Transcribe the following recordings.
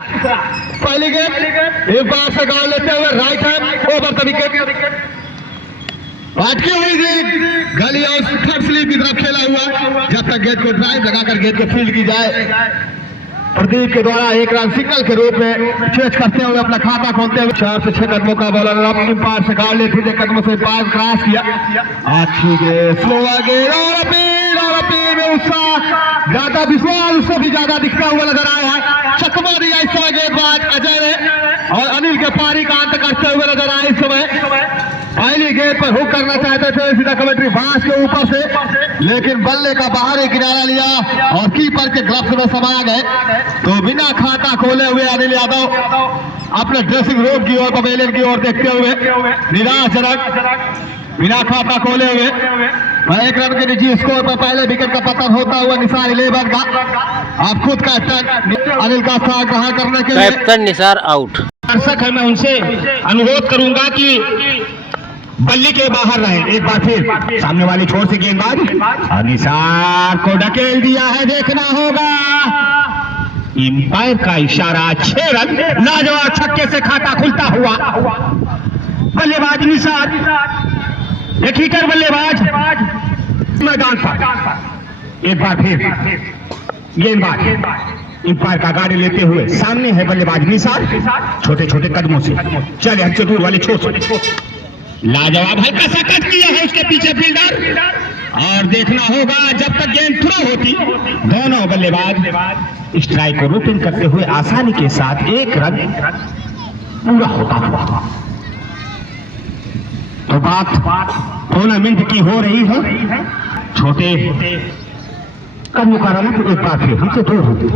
पहली गेंद एक बार से गाल लेते हुए right hand over the wicket. अटकी हुई थी गली और थर्ड स्लिप की तरफ खेला हुआ, जब तक गेंद को ड्राइव लगाकर गेंद को फील्ड की जाए। प्रदीप के द्वारा एक रन सिंगल के रूप में चेज करते हुए अपना खाता खोलते हुए 4 से 6 कदमों का बॉलर अपनी पार से गाड़ लेते थे, कदमों से पार क्रॉस किया। अच्छी गेंद स्लो गेंद और अपील में उत्साह ज्यादा विश्वास उससे भी ज्यादा दिखता हुआ नजर आया है। चकमा दिया इस समय गेंदबाज अजय ने और अनिल के पारी का अंत करते हुए नजर आए। इस समय पहली गेंद पर हुक करना चाहते थे सीधा कमेंट्री बांस के ऊपर से, लेकिन बल्ले का बाहरी किनारा लिया और कीपर के ग्लव्स में समा गए। तो बिना खाता खोले हुए अनिल यादव अपने ड्रेसिंग रूम की ओर पवेलियन की ओर देखते हुए निराशजनक बिना खाता खोले हुए 1 रन के निजी स्कोर पर पहले विकेट का पतन होता हुआ निसार 11 का आप खुद का कैप्टन अनिल का स्थान ग्रहण करने के लिए कैप्टन निसार आउट। दर्शक है, मैं उनसे अनुरोध करूंगा कि बल्ली के बाहर रहे। एक बार फिर सामने वाली छोर से गेंदबाज और निसार को ढकेल दिया है, देखना होगा एम्पायर का इशारा। 6 रन लाजवाब छक्के से खाता खुलता हुआ बल्लेबाज निसार एक हीटर बल्लेबाज मैदान पर। एक बार फिर गेंदबाज एम्पायर का गाड़ी लेते हुए सामने है बल्लेबाज निसार, छोटे छोटे कदमों से चले हमसे दूर वाले छोर से लाजवाब हल्का सा कट किया है उसके पीछे फील्डर। और देखना होगा जब तक गेंद थ्रो होती दोनों बल्लेबाज स्ट्राइक को रूटिंग करते हुए आसानी के साथ 1 रन पूरा होता हुआ। तो बात टूर्नामेंट की हो रही है, छोटे कदमों का रन एक बार फिर हमसे दूर होती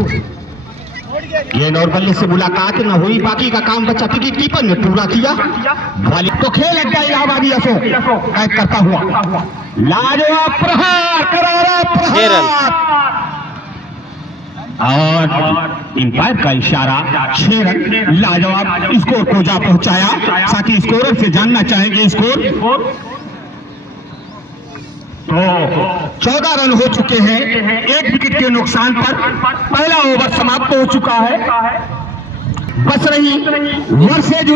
गेंद और बल्ले से मुलाकात न हुई, बाकी का काम बच्चा विकेट कीपर ने पूरा किया। तो खेल अड्डा इलाहाबादी अशोक कैद करता हुआ लाजवाब प्रहार करारा प्रहार और एम्पायर का इशारा। 6 रन लाजवाब स्कोर को जा पहुंचाया। साथ ही स्कोरर से जानना चाहेंगे स्कोर। तो 14 रन हो चुके हैं 1 विकेट के नुकसान पर। पहला ओवर समाप्त हो चुका है। बस रही वर्सेज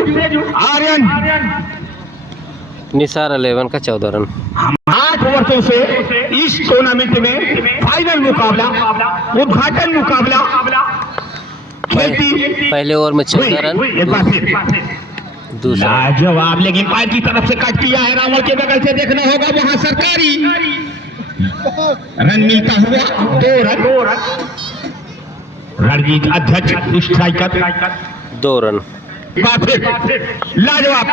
आर्यन निसार 11 का 14 रन। हम 8 वर्षों से इस टूर्नामेंट में फाइनल मुकाबला उद्घाटन मुकाबला खेलती पहले ओवर में 14 रन। एक बार फिर लाजवाब लेकिन पार की तरफ से कट किया है, रावल के बगल से देखना होगा वहां सरकारी रन मिलता हुआ 2 रन। रणजीत अध्यक्ष स्ट्राइकर 2 रन। लाजवाब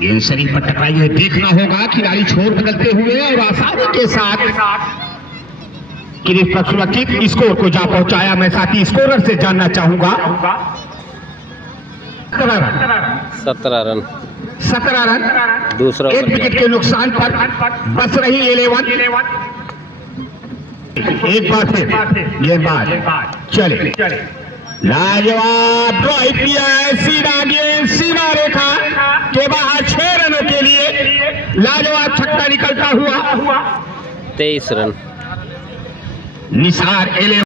गेंद शरीर पर टकराई है, देखना होगा खिलाड़ी छोर बदलते हुए और आसानी के साथ क्रीज पर सुरक्षित स्कोर को जा पहुंचाया। मैं साथी स्कोरर से जानना चाहूंगा 17 रन। 17 रन दूसरा 1 विकेट के नुकसान पर बस रही 11। एक बार फिर गेंदबाज चले लाजवाब ड्राइव किया है, सीधा गेंद सीमा रेखा के बाहर 6 रनों के लिए लाजवाब छक्का निकलता हुआ 23 run. Nisar 11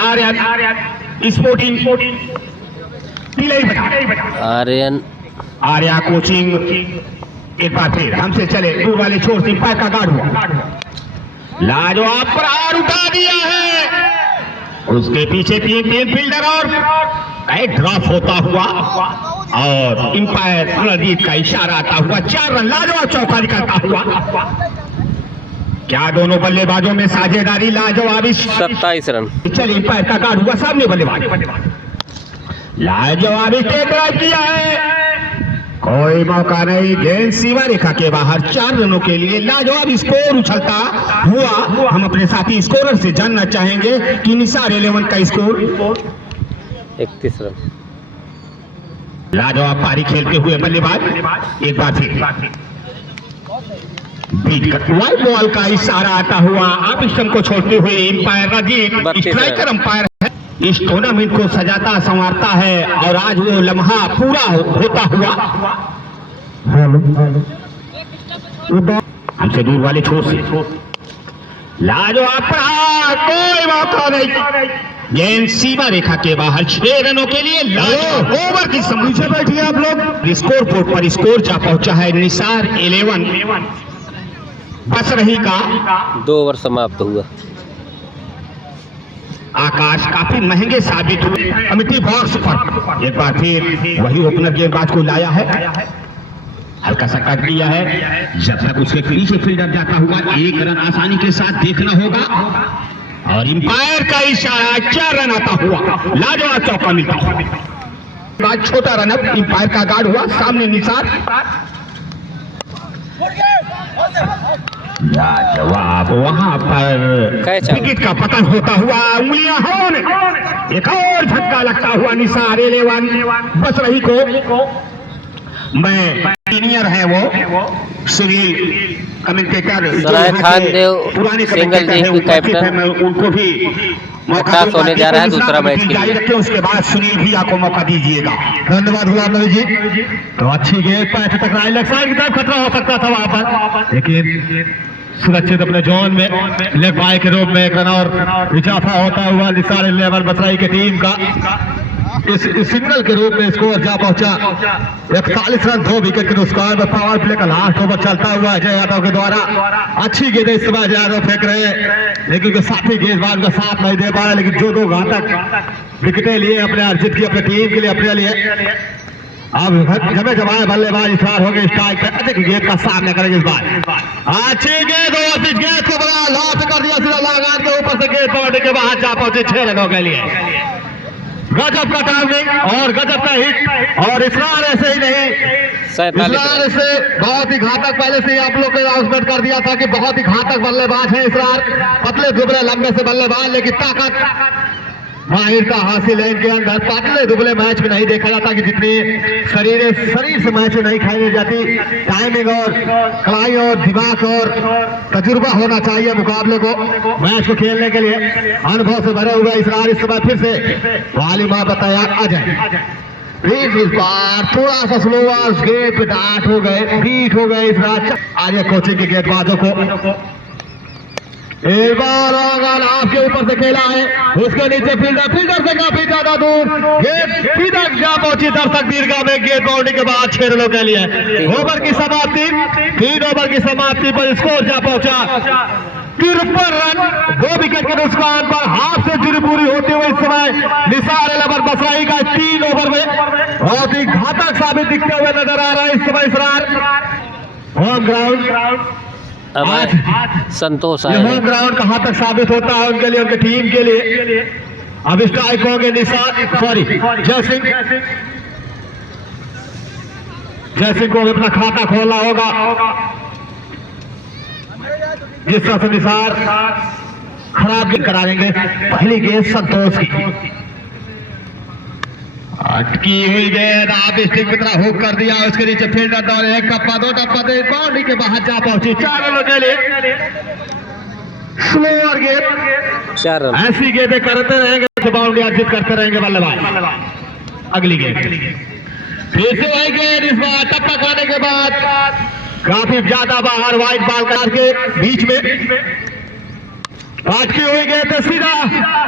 Aryan sporting Aryan Arya coaching. एक बार फिर हमसे चले दूर वाले छोर से एम्पायर का गार्ड हुआ लाजवाब प्रहार उठा दिया है, उसके पीछे 3 फील्डर और एक ड्रॉप होता हुआ और एम्पायर रणजीत का इशारा आता हुआ 4 रन लाजवाब चौका निकलता हुआ। क्या दोनों बल्लेबाजों में साझेदारी लाजवाब। 27 रन। चलिए एम्पायर का गार्ड हुआ सामने बल्लेबाज लाजवाब ड्राइव किया है, कोई मौका नहीं, गेंद सीमा रेखा के बाहर 4 रनों के लिए लाजवाब स्कोर उछलता हुआ। हम अपने साथी स्कोरर से जानना चाहेंगे कि निसार 11 का स्कोर 31 रन। लाजवाब पारी खेलते हुए बल्लेबाज एक बार फिर बीट कर वाइड बॉल का इशारा आता हुआ आप स्टंप को छोड़ते हुए एम्पायर राजीव स्ट्राइकर अंपायर है, इस टूर्नामेंट को सजाता संवारता है और आज वो लम्हा पूरा होता हुआ। हमसे दूर वाले छोर से लाजवाब प्रहार, कोई मौका नहीं। गेंद सीमा रेखा के बाहर 6 रनों के लिए लाजवाब ओवर की समूचे बैठिए आप लोग। स्कोर बोर्ड पर स्कोर जा पहुंचा है निसार 11 बस रही का 2 ओवर समाप्त हुआ। आकाश काफी महंगे साबित हुए कमिटी बॉक्स पर। एक बार फिर वही ओपनर गेंदबाज को लाया है, हल्का सा कट दिया है। जब तक उसके पीछे फील्डर जाता हुआ 1 रन आसानी के साथ देखना होगा और अंपायर का इशारा 4 रन आता हुआ लाजवाब चौका मिलता हुआ। बाद छोटा रन अप अंपायर का गार्ड हुआ, सामने निसार। लाजवाब वहां पर कैच आउट। विकेट का पतन होता हुआ उंगलियां होने, एक और झटका लगता हुआ निसार 11 बस रही को। मैं सीनियर है वो सुनील कमेंटेटर सराय खान देव पुराने सिंगल कमेंटेटर जी है, की उपस्थित कैप्टन। है, मैं उनको भी मौका खटास दूंगा। होने जा रहा है दूसरा मैच के जारी लिए। रखें, उसके बाद सुनील भी आपको मौका दीजिएगा। धन्यवाद गुलाम नबी जी। तो अच्छी गेंद पैर टकराई, लेग साइड की तरफ खतरा हो सकता था वहां पर, लेकिन सुरक्षित अपने जोन में लेग बाय के रूप में 1 रन और इजाफा होता हुआ निसार 11 बसराई की टीम का इस सिंगल के रूप में स्कोर जा पहुंचा 41 रन 2 विकेट के नुकसान में। पावर प्ले का लास्ट ओवर चलता हुआ अजय यादव के द्वारा अच्छी गेंदें इस समय अजय यादव फेंक रहे हैं, लेकिन उनके साथी गेंदबाज का साथ नहीं दे पा रहे। लेकिन जो 2 घातक विकेटें लिए अपने अर्जित की, अपने टीम के लिए, अपने लिए, अब जमे जमाए बल्लेबाज इशार हो गए स्ट्राइक पे। अजय की गेंद का सामना करेंगे इस बार। अच्छी गेंद और पिच गेंद को बड़ा लॉस कर दिया सीधा लगान के ऊपर से, गेंद पकड़ के बाहर जा पहुंचे 6 रनों के लिए। गजब का टाइमिंग और गजब का हिट, और इसरार ऐसे ही नहीं, 47 इसरार रन। से बहुत ही घातक, पहले से ही आप लोग को अनाउंसमेंट कर दिया था कि बहुत ही घातक बल्लेबाज है इसरार। पतले दुबले लंबे से बल्लेबाज, लेकिन ताकत माहिरता हासिल है इनके अंदर। पतले दुबले मैच में नहीं देखा जाता कि जितनी शरीर से मैच में नहीं खाई जाती। टाइमिंग और कलाई और दिमाग और तजुर्बा होना चाहिए मुकाबले को, मैच को खेलने के लिए। अनुभव से भरे हुए इसरार इस समय फिर से वाली मां बताया आ जाए। इस बार थोड़ा सा स्लोअर गेंद पे डाट हो गए, बीट हो गए इसरार। आज कोचिंग के गेंदबाजों को एक बार आगान आपके ऊपर से खेला है, उसके नीचे फील्डर से काफी ज्यादा दूर गेंद सीधा जा पहुंची दर्शक दीर्घा में। गेंद बाउंड्री के बाद 6 रनों के लिए ओवर की समाप्ति, 3 ओवर की समाप्ति पर स्कोर जा पहुंचा 53 रन 2 विकेट के नुकसान पर। हाफ सेंचुरी पूरी होते हुए इस समय निसार 11 बसराई का 3 ओवर में बहुत ही घातक साबित दिखते हुए नजर आ रहा है इस समय इसरार। होम ग्राउंड अब संतोष आए होम हैं। ग्राउंड कहां तक साबित होता है उनके लिए, उनकी टीम के लिए। अब स्ट्राइक होंगे जय सिंह को अपना खाता खोलना होगा। जिस तरह से निसार खराब गेंद करा देंगे, पहली गेंद संतोष की अटकी हुई गेंद आप स्टिक की तरह हुक कर दिया, उसके नीचे फील्डर दौड़े, 1 टप्पा 2 टप्पा दे बाउंड्री के बाहर जा पहुंची 4 रनों के लिए। स्लोअर गेंद, 4 रन। ऐसी गेंदें करते रहेंगे तो बाउंड्री अर्जित करते रहेंगे बल्लेबाज। अगली गेंद फिर से वही गेंद, इस बार टप्पा खाने के बाद काफी ज्यादा बाहर व्हाइट बॉल के बीच में अटकी हुई गेंद सीधा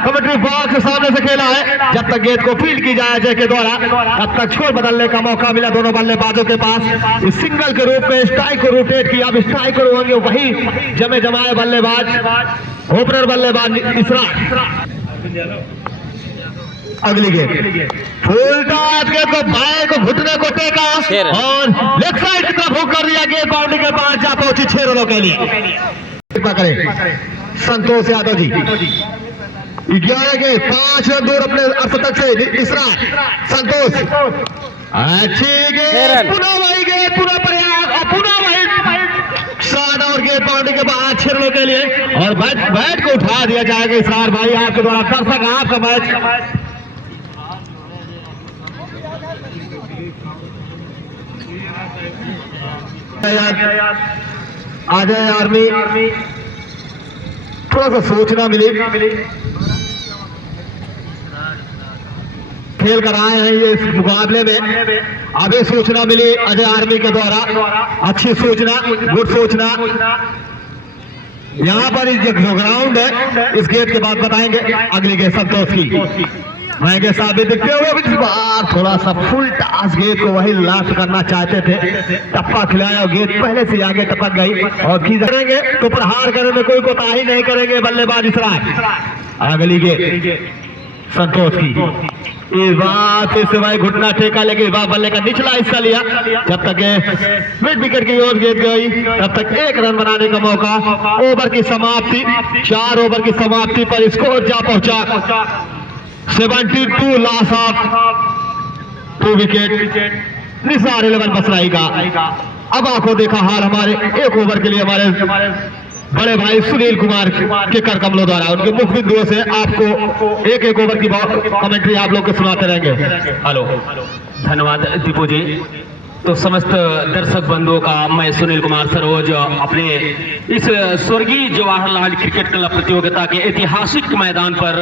कमेंट्री बॉक्स के सामने से खेला है। जब तक गेंद को फील्ड की जाए अजय के द्वारा, तब तक छोर बदलने का मौका मिला दोनों बल्लेबाजों के पास। इस सिंगल के रूप में स्ट्राइक को रोटेट किया। अब स्ट्राइकर होंगे वही जमे जमाए बल्लेबाज, ओपनर बल्लेबाज इसरार। अगली गेंद फुल टॉस, गेंद को बाएं को घुटने को टेका और लेफ्ट साइड की तरफ हुक कर दिया। गेंद बाउंड्री के पास जा पहुंची 6 रनों के लिए। कृपा करें संतोष यादव जी 11 के 5 रन दूर अपने अर्धशतक से इसरार। संतोष अच्छी गेंद, पुनः वही गेंद, पुनः प्रयास और पुनः वही शॉट और गेंद बाउंड्री के बाहर 6 रनों के लिए। और बैट को उठा दिया जाएगा इसरार भाई आपके द्वारा। दर्शक आपका मैच अजय आर्मी थोड़ा सा सोचना मिली, खेल कर आए हैं ये इस मुकाबले में। अभी सूचना मिली अजय आर्मी के द्वारा, अच्छी सूचना, गुड सूचना। यहाँ पर जो ग्राउंड है इस गेट के बाद बताएंगे अगली गेट संतोष की महंगे साबित दिखते हुए इस बार थोड़ा सा फुल टास गेट को वही लास्ट करना चाहते थे, टप्पा खिलाया और गेट पहले से आगे टपक गई और की करेंगे तो प्रहार करने में कोई कोताही नहीं करेंगे बल्लेबाज इसरार। अगली गेट संतोष की इस बार फिर से भाई घुटना टेका लेके इस बार बल्ले का निचला हिस्सा लिया, जब तक मिड विकेट की ओर गेंद गई तब तक 1 रन बनाने का मौका। ओवर की समाप्ति 4 ओवर की समाप्ति पर स्कोर जा पहुंचा 72 loss of 2 wicket Nisar 11 Basrai का। अब आंखों देखा हाल हमारे 1 ओवर के लिए हमारे बड़े भाई सुनील कुमार के कर कमलों द्वारा उनके मुख्य बिंदुओं से आपको एक ओवर की कमेंट्री आप लोग को सुनाते रहेंगे। हेलो, धन्यवाद दीपू जी। तो समस्त दर्शक बंधुओं का मैं सुनील कुमार सरोज अपने इस स्वर्गीय जवाहरलाल क्रिकेट क्लब प्रतियोगिता के ऐतिहासिक मैदान पर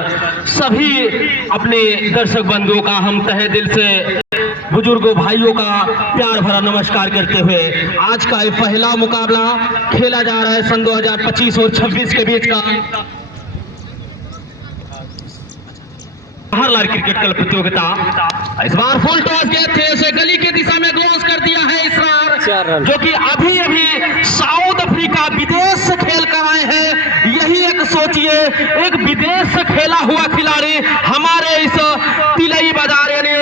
सभी अपने दर्शक बंधुओं का हम तहे दिल से बुजुर्गों भाइयों का प्यार भरा नमस्कार करते हुए आज का ये पहला मुकाबला खेला जा रहा है सन 2025 और 26 के बीच का जवाहरलाल क्रिकेट क्लब प्रतियोगिता। इस बार फुल टॉस गेंद थे उसे गली की दिशा में क्रॉस कर दिया है इसरार, जो कि अभी अभी साउथ अफ्रीका विदेश से खेल कर आए हैं। यही एक सोचिए, एक विदेश से खेला हुआ खिलाड़ी हमारे इस तिलई बाजार यानी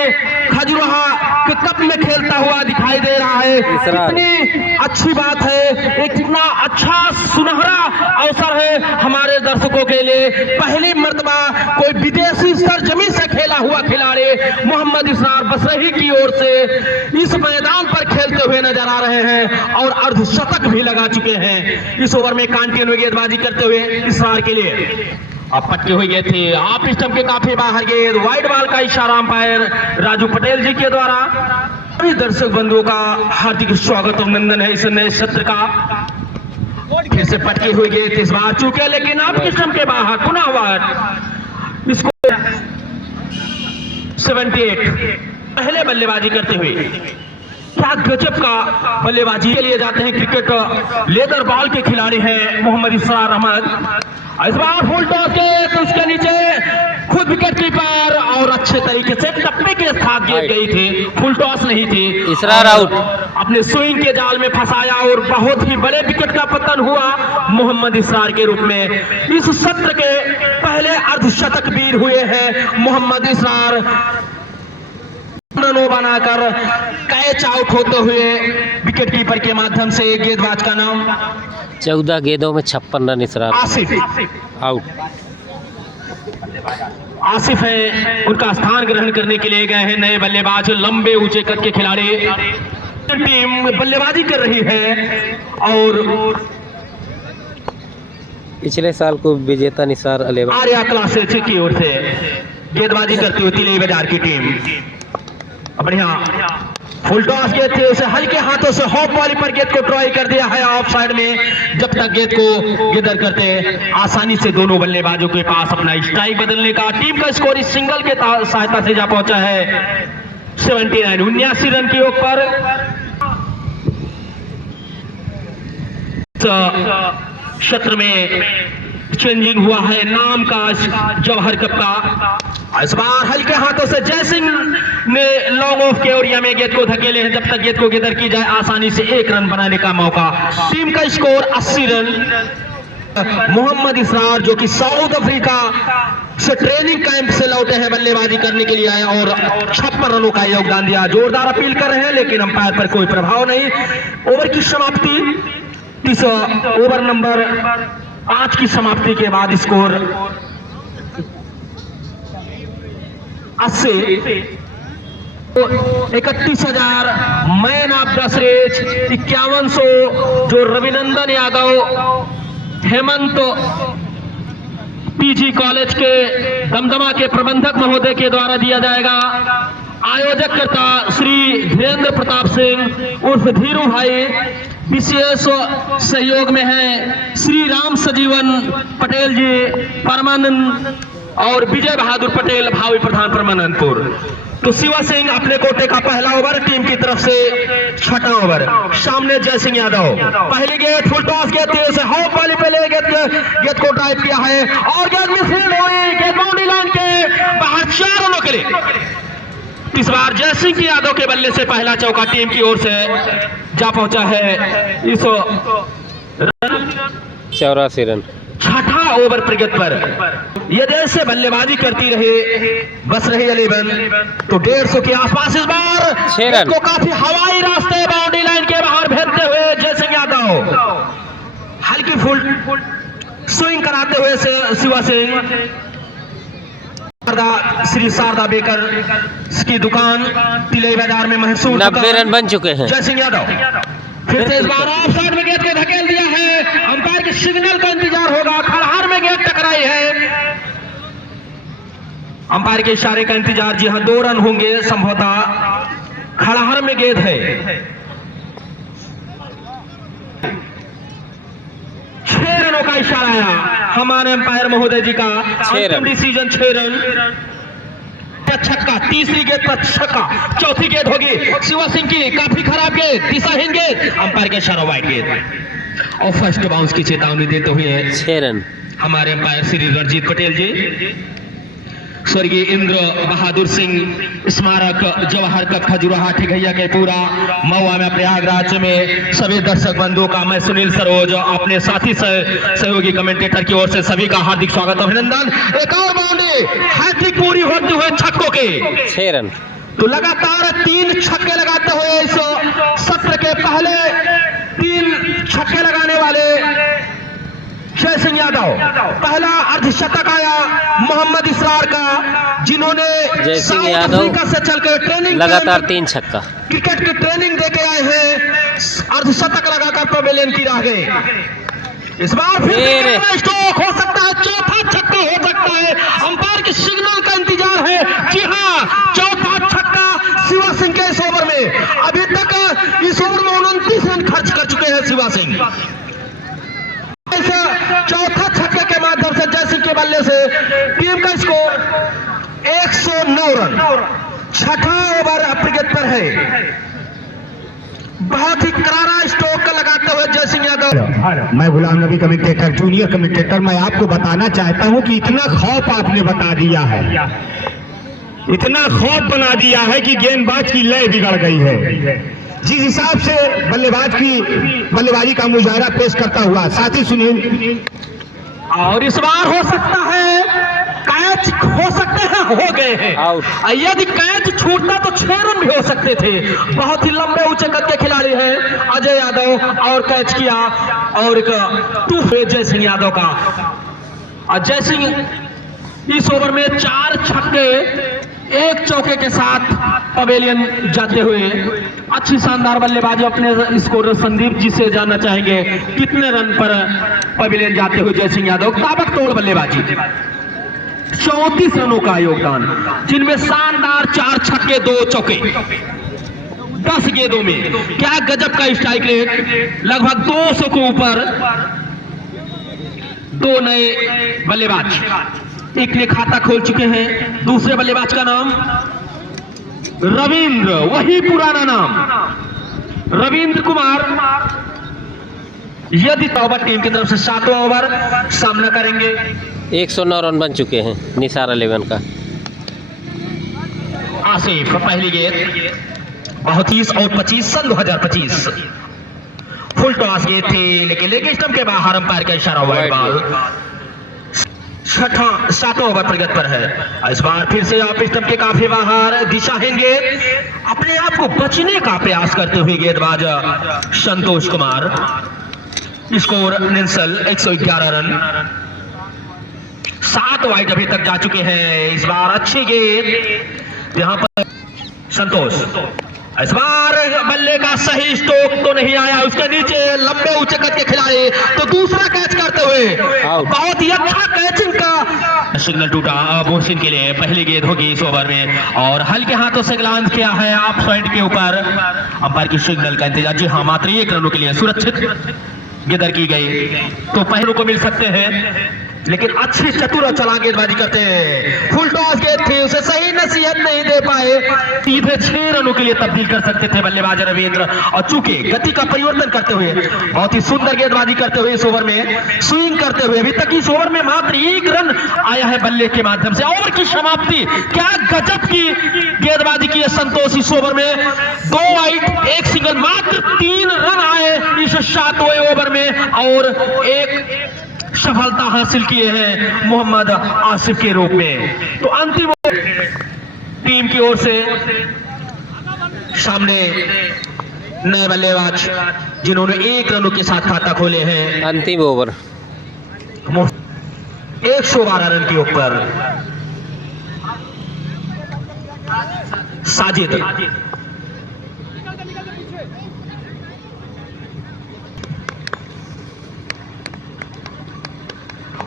खजुराहा के कप में खेलता हुआ दिखाई दे रहा है। कितनी अच्छी बात है, एक कितना अच्छा सुनहरा अवसर है हमारे दर्शकों के लिए। पहली मर्तबा कोई विदेशी सरजमी से खेला हुआ खिलाड़ी मोहम्मद इसरार बसरही की ओर से इस मैदान पर खेलते हुए नजर आ रहे हैं और अर्धशतक भी लगा चुके हैं। इस ओवर में कंटिन्यू गेंदबाजी करते हुए इसरार के लिए अब पटके हुए गए थे आप स्टंप के काफी बाहर गेंद, वाइड बॉल का इशारा अंपायर राजू पटेल जी के द्वारा। सभी दर्शक बंधुओं का हार्दिक स्वागत और अभिनंदन है इस नए सत्र का। फिर से पटके हुए गए थे इस बार चूके, लेकिन आप स्टंप के बाहर पुनः वार। इसको 78 पहले बल्लेबाजी करते हुए क्या गजब का बल्लेबाजी के लिए जाते हैं क्रिकेट लेदर बॉल के खिलाड़ी हैं मोहम्मद इसरार अहमद। इस बार फुल टॉस के तो उसके नीचे खुद विकेट कीपर और अच्छे तरीके से टप्पे के साथ गेंद गई थी, फुल टॉस नहीं थी। इसरार आउट, अपने स्विंग के जाल में फंसाया और बहुत ही बड़े विकेट का पतन हुआ मोहम्मद इसरार के रूप में। इस सत्र के पहले अर्धशतक वीर हुए हैं मोहम्मद इसरार, रनों बनाकर कैच आउट होते हुए विकेट कीपर के माध्यम से। गेंदबाज का नाम 14 गेंदों में 56 रन इसरार आसिफ आउट। आसिफ है, उनका स्थान ग्रहण करने के लिए गए हैं नए बल्लेबाज लंबे ऊंचे कद के खिलाड़ी। टीम बल्लेबाजी कर रही है और पिछले साल को विजेता निसार अलेवा आर्या क्लासेस की ओर से गेंदबाजी करती हुई तिलई बाजार की टीम। बढ़िया फुल टॉस गेंद थे उसे हल्के हाथों से हॉप वाली पर गेंद को ट्राई कर दिया है ऑफ साइड में। जब तक गेंद को गेदर करते आसानी से दोनों बल्लेबाजों के पास अपना स्ट्राइक बदलने का टीम का स्कोर इस सिंगल के सहायता से जा पहुंचा है 79 रन की ओर पर। क्षेत्र में चेंजिंग हुआ है नाम का जवाहर कप का। इस बार हल्के हाथों से जयसिंह ने लॉन्ग ऑफ के एरिया में गेंद को धकेले हैं। जब तक गेंद को गेदर की जाए आसानी से 1 रन बनाने का मौका। टीम का स्कोर 80 रन। मोहम्मद इसरार जो कि साउथ अफ्रीका से ट्रेनिंग कैंप से लौटे हैं, बल्लेबाजी करने के लिए आए और 56 रनों का योगदान दिया। जोरदार अपील कर रहे हैं लेकिन अंपायर पर कोई प्रभाव नहीं। ओवर की समाप्ति इस ओवर नंबर 5 की समाप्ति के बाद score 80 31,000 man of the series 5100 जो रविनंदन यादव हेमंत पीजी कॉलेज के दमदमा के प्रबंधक महोदय के द्वारा दिया जाएगा। आयोजक करता श्री धीरेन्द्र प्रताप सिंह उर्फ धीरू भाई। विशेष सहयोग में है श्री राम सजीवन पटेल जी परमानंद और विजय बहादुर पटेल भावी प्रधान परमानंदपुर। तो शिवा सिंह अपने कोटे का पहला ओवर, टीम की तरफ से छठा ओवर। सामने जय सिंह यादव, पहली गेंद फुल टॉस गेंद तेज से हॉप वाली पहले गेंद को ड्राइव किया है और गेंद मिसफील्ड हुई, गेंद बाउंड्री लाइन के बाहर 4 रनों के लिए। इस बार जय सिंह यादव के बल्ले से पहला चौका टीम की ओर से जा पहुंचा है। इस 84 रन। छठा ओवर प्रगति पर यदि ऐसे बल्लेबाजी करती रहे बस रही 11 तो 150 के आसपास इस बार 6 रन को काफी हवाई रास्ते बाउंड्री लाइन के बाहर भेजते हुए जय सिंह यादव हल्की फुल स्विंग कराते हुए से शिवा सिंह श्री शारदा बेकर की दुकान तिलई बाजार में महसूस 90 रन बन चुके हैं। जय सिंह यादव फिर से इस बार ऑफ साइड में गेंद को धकेल दिया है, अंपायर के सिग्नल का इंतजार होगा। खड़हार में गेंद टकराई है, अंपायर के इशारे का इंतजार। जी हां 2 रन होंगे संभवतः, खड़हार में गेंद है। 6 रनों का इशारा आया हमारे अंपायर महोदय जी का। 6 रन डिसीजन 6 रन। छक्का, तीसरी गेंद पर छक्का, चौथी गेंद होगी शिवा सिंह की, काफी खराब गेंद, दिशाहीन गेंद, अंपायर के इशारा वाइड गेंद और फर्स्ट बाउंस की चेतावनी देते हुए 6 रन हमारे अंपायर श्री रणजीत पटेल जी। स्वर्गीय इंद्र बहादुर सिंह स्मारक जवाहर का खजुराहा ठिकैया के पूरा महुआ में प्रयागराज में सभी दर्शक बंधुओं का मैं सुनील सरोज अपने साथी सहयोगी कमेंटेटर की ओर से सभी का हार्दिक स्वागत अभिनंदन। एक और बाउंड्री, हैट्रिक पूरी होते हुए छक्कों के 6 रन। तो लगातार 3 छक्के लगाते हुए इस सत्र के पहले 3 छक्के लगाने वाले जय सिंह यादव। पहला अर्धशतक आया मोहम्मद इसरार का, जिन्होंने जय सिंह यादव से चलकर ट्रेनिंग लगातार 3 छक्का, क्रिकेट की ट्रेनिंग देके आए हैं, अर्धशतक लगाकर पवेलियन की राह गए। इस बार फिर स्ट्रोक हो सकता है, चौथा छक्का हो सकता है, अंपायर के सिग्नल का इंतजार है। जी हाँ, चौथा छक्का शिवा सिंह के इस ओवर में। अभी तक इस ओवर में 29 रन खर्च कर चुके हैं शिवा सिंह। चौथा छक्के के माध्यम से जय सिंह के बल्ले से टीम का स्कोर 109 रन। छठा ओवर प्रगति पर है, बहुत ही करारा स्ट्रोक लगाते हुए जय सिंह यादव। मैं Ghulam Nabi commentator, junior commentator, मैं आपको बताना चाहता हूं कि इतना खौफ आपने बता दिया है, इतना खौफ बना दिया है कि गेंदबाज की लय बिगड़ गई है। जिस हिसाब से बल्लेबाजी का मुजाहरा पेश करता हुआ साथी सुनील, और इस बार हो सकता है कैच, हो सकते हैं हो गए हैं आउट। यदि कैच छूटता तो 6 रन भी हो सकते थे। बहुत ही लंबे ऊंचे कद के खिलाड़ी हैं अजय यादव, और कैच किया और एक टू जय सिंह यादव का। और जय सिंह इस ओवर में 4 छक्के 1 चौके के साथ पवेलियन जाते हुए अच्छी शानदार बल्लेबाजी। अपने स्कोरर संदीप जी से जानना चाहेंगे कितने रन पर पवेलियन जाते हुए जय सिंह यादव। ताबड़तोड़ बल्लेबाजी, 34 रनों का योगदान, जिनमें शानदार 4 छक्के 2 चौके 10 गेंदों में। क्या गजब का स्ट्राइक रेट, लगभग 200 के ऊपर। 2 नए बल्लेबाज, एक ने खाता खोल चुके हैं। दूसरे बल्लेबाज का नाम रविंद्र, वही पुराना नाम रविंद्र कुमार। यदि ओवर टीम की तरफ से 7वां ओवर सामना करेंगे। 109 रन बन चुके हैं निसार 11 का। आसिफ पहली गेंद 32 और 25 सन 2025 फुल टॉस गेंद थी, लेकिन लेग स्टंप के बाहर अंपायर का इशारा, वाइड बॉल। 7वां ओवर प्रगति पर है। इस बार फिर से ऑफ स्टंप के काफी बाहर, दिशाहीन गेंद, अपने आप को बचने का प्रयास करते हुए गेंदबाज Santosh Kumar. Score निंसल 111 run, 7 wide अभी तक जा चुके हैं। इस बार अच्छी गेंद यहां पर संतोष, इस बार बल्ले का सही स्ट्रोक तो नहीं आया, उसके नीचे लंबे ऊंचे कद के खिलाड़ी, तो दूसरा कैच करते हुए बहुत ही अच्छा कैचिंग का सिग्नल टूटा मोहसिन के लिए। पहली गेंद होगी इस ओवर में और हल्के हाथों से ग्लांस किया है ऑफ साइड के ऊपर। अंपायर की सिग्नल का इंतजार। जी हाँ, मात्र 1 रनों के लिए सुरक्षित गेंदर की गई, तो पहलों को मिल सकते हैं, लेकिन अच्छी चतुर और चला गेंदबाजी करते हैं। फुल टॉस गेंद थी, उसे सही नसीहत नहीं दे पाए। सीधे 6 रनों के लिए तब्दील कर सकते थे बल्लेबाज रविंद्र, और चूंकि गति का परिवर्तन करते हुए, बहुत ही सुंदर गेंदबाजी करते हुए इस ओवर में स्विंग करते हुए, अभी तक इस ओवर में मात्र 1 रन आया है बल्ले के माध्यम से। ओवर की समाप्ति, क्या गजब की गेंदबाजी की है संतोष इस ओवर में। 2 वाइड 1 सिंगल, मात्र 3 रन आए इस 7वें ओवर में, और एक सफलता हासिल किए हैं मोहम्मद आसिफ के रूप में। तो अंतिम टीम की ओर से सामने नए बल्लेबाज जिन्होंने 1 रनों के साथ खाता खोले हैं। अंतिम ओवर 112 रन के ऊपर साजिद।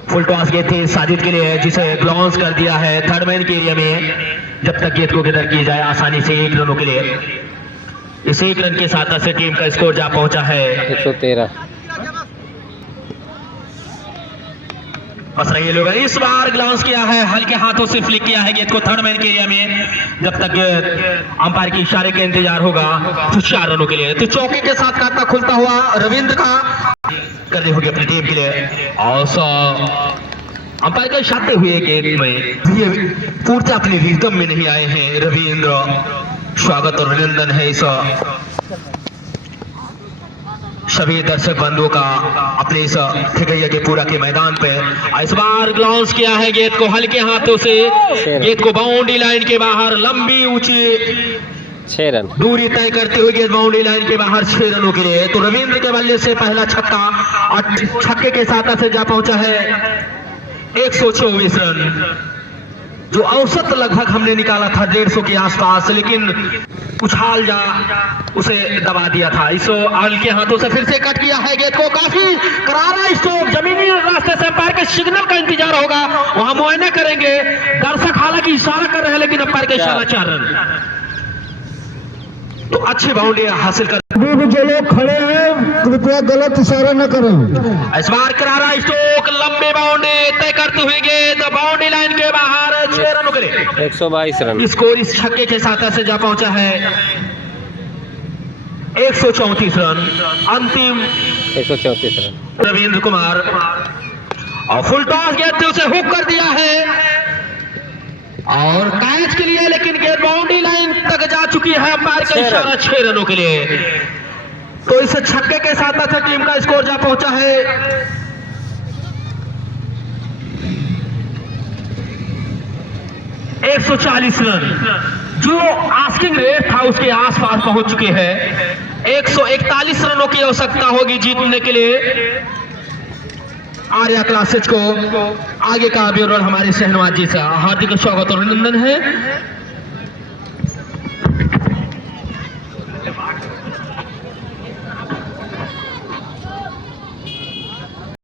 फुल टॉस गेंद थी साजिद के लिए, जिसे ग्लाउंस कर दिया है थर्ड मैन के एरिया में। जब तक गेंद को किधर की जाए आसानी से 1 रनों के लिए। इस 1 रन के साथ से टीम का स्कोर जा पहुंचा है 113। बस रही लोग, इस बार ग्लाउंस किया है, हल्के हाथों से फ्लिक किया है गेंद को थर्ड मैन के एरिया में। जब तक अंपायर के इशारे का इंतजार होगा तो 4 रनों के लिए। तो चौके के साथ खाता खुलता हुआ रविंद्र का करनी होगी अपनी टीम के लिए। और अंपायर का इशारे हुए गेंद में पूर्ति अपनी रिदम में नहीं आए हैं रविंद्र। स्वागत और अभिनंदन है इस सभी दर्शक बंधुओं का अपने इस ठिकैया के पूरा के मैदान पे। इस बार ग्लाउंस किया है गेंद को हल्के हाथों से, गेंद को बाउंड्री लाइन के बाहर लंबी ऊंची 6 रन दूरी तय करते हुए गेंद बाउंड्री लाइन के बाहर 6 रनों के लिए। तो रविंद्र के बल्ले से पहला छक्का, और छक्के के साथ से जा पहुंचा है 124 रन, जो औसत लगभग हमने निकाला था 150 के आसपास, लेकिन उछाल जा उसे दबा दिया था। इस हल्के हाथों से फिर से कट किया है गेंद को, काफी करारा स्ट्रोक, जमीनी रास्ते से अंपायर के सिग्नल का इंतजार होगा, वहां मुआयना करेंगे दर्शक, हालांकि इशारा कर रहे हैं लेकिन अंपायर का इशारा 4 रन। तो अच्छी बाउंड्री हासिल कर, जो लोग खड़े हैं कृपया गलत इशारा न करें। इस बार करारा स्ट्रोक, लंबे बाउंड्री तय करते हुए गेंद बाउंड्री लाइन के बाहर 6 रनों के लिए। 122 रन स्कोर इस छक्के के साथ से जा पहुंचा है 134 रन। अंतिम 134 रन। रविंद्र कुमार, और फुल टॉस गेंद से उसे हुक कर दिया है और कैच के लिए, लेकिन गेंद बाउंड्री लाइन तक जा चुकी है। अंपायर का इशारा 6 रनों के लिए। तो इस छक्के के साथ टीम का स्कोर जा पहुंचा है 140 रन, जो आस्किंग रेट था उसके आसपास पहुंच चुके हैं। 141 रनों की आवश्यकता होगी जीतने के लिए। आर्या क्लासेज को आगे का विवरण हमारे शहनवाज जी से हार्दिक स्वागत और अभिनंदन है।